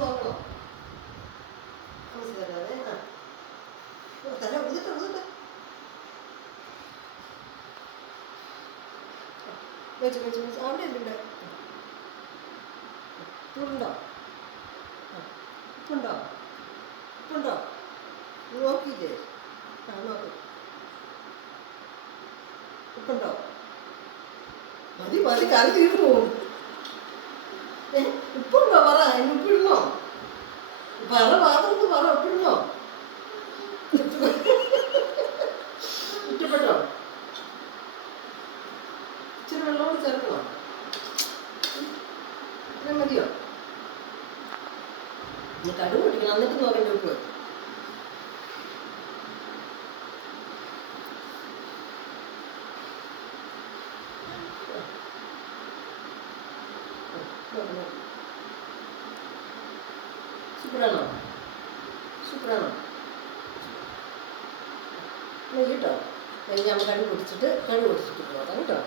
നോക്കണോ? തരാതെ തല ഉതിട്ട് ഉതിട്ട് വെച്ച് വെച്ച് വെച്ച് അവിടെ ഇല്ല. ഉപ്പുണ്ടോ? ഉപ്പുണ്ടോ? ഉപ്പുണ്ടോ? നോക്കിയില്ലേ? ആ നോക്ക്. ഉപ്പുണ്ടോ? മതി മതി കറി തീർന്നു പോകും. ഉപ്പുണ്ടോ പറ, അതിന് ഉപ്പിടുന്നോ? പറ പാത്രത്ത് പറ, ഉപ്പിടുന്നോ? ഇഷ്ടപ്പെട്ടോ? ഇച്ചിരി വെള്ളമോട് ചേർക്കണോ? ഇത്ര മതിയോ? കടുക് പൊട്ടിക്കണം, എന്നിട്ട് നോക്കണ്ട ഉപ്പ്. സൂപ്പറാണോ? സൂപ്പറാണോ? കേട്ടോ, ഞാൻ കടുക് പൊടിച്ചിട്ട് നോക്കാം കേട്ടോ.